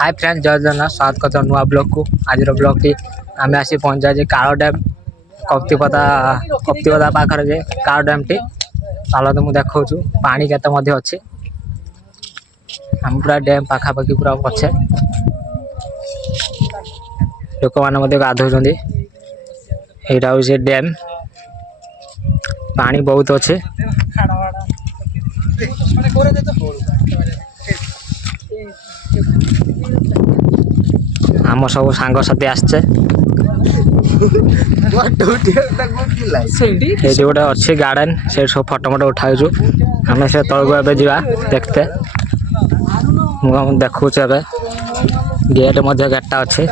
Hi friends जय जगन्नाथ स्वागत करते नुआ ब्लॉग को आज ब्लॉग टी आम आसी पहुंचा काल डैम कप्तिपदा पाखर जे काल डैम टी चलो तो मुझे देखा पानी केते अच्छे हम पूरा डैम पाखापाखि पूरा अच्छे लोक मैंने गाधौं यहाँ हूँ डैम पानी बहुत अच्छे आम सब सांग साथी आसचे गोटे अच्छी गार्डन से सब फटो फटो उठाऊ आम से तलक जा देखते देखुचे गेट गेटा अच्छे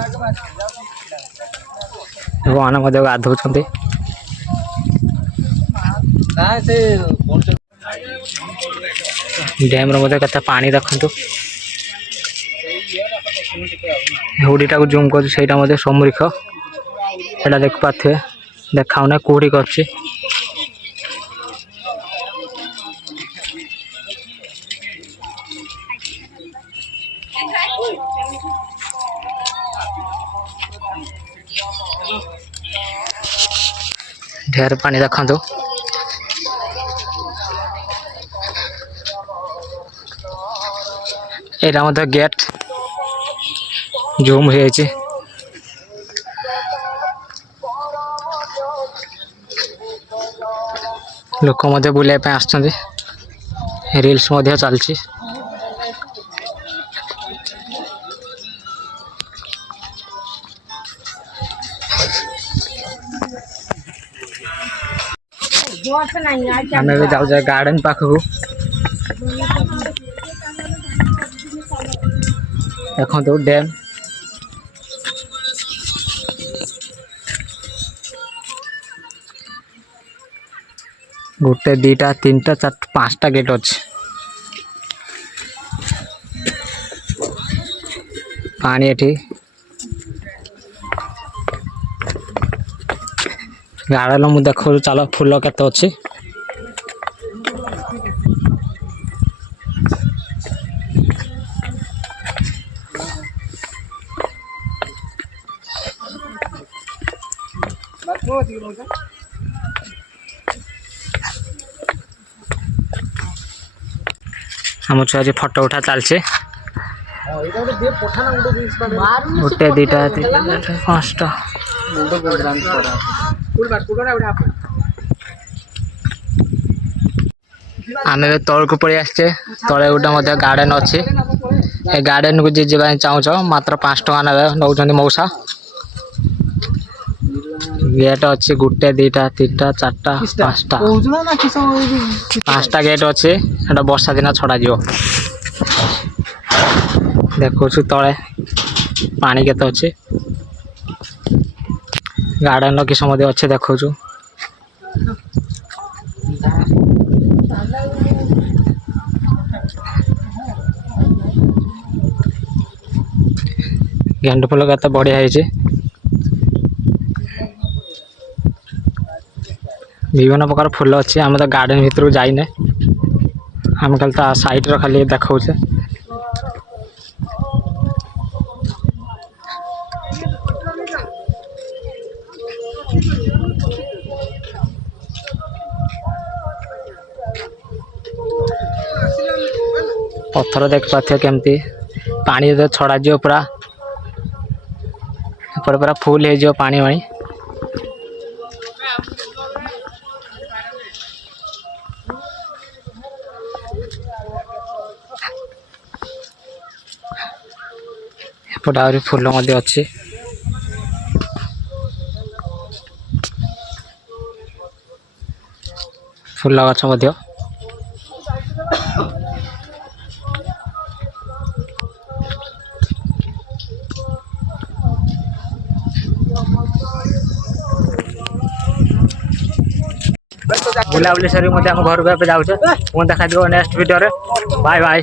मैंने गाधौ डैम रे पानी देखु हुडीटा को जूम कर समृख एटा देख पाथे देखाऊना कोठी करछि ढेर पानी देखंतु एटा मते गेट जूम हो लोक बुलाइप आस रिल्स चलती आम जाऊ गार्डन पाखक देखो डैम गोटे दीटा तीन टा चार पांचटा गेट अच्छे पानी एठी गार्डन मुझे देखो चलो फूल केते अच्छे हम छुआ फटो उठा चलचे गोटे दीटा पांचटा आम तौक पड़े आसचे तले गोटे गार्डन अच्छे ए गार्डन को जी चाहूच मात्र 5 टका नौ मौसा गेट अच्छे गोटे दीटा तीन टा चार्टा पांचटा गेट अच्छे वर्षा दिन छड़ा जो देखु तले पानी केते अच्छे गार्डन किस अच्छे देखु गेंडु फूल केते बढ़िया है विभिन्न प्रकार फूल अच्छे आम तो गार्डन भीतर जाइने आम खाली तो साइड खाली देखा पत्थर देख पाथे केमती पानी जो छड़ा जो पूरा पूरा फुल हो पानी वाणी एपटे आहरी फूल अच्छे फूल गछ बुलाबुली सर आम घर को जाऊे देखा नेक्स्ट वीडियो रे बाय बाय।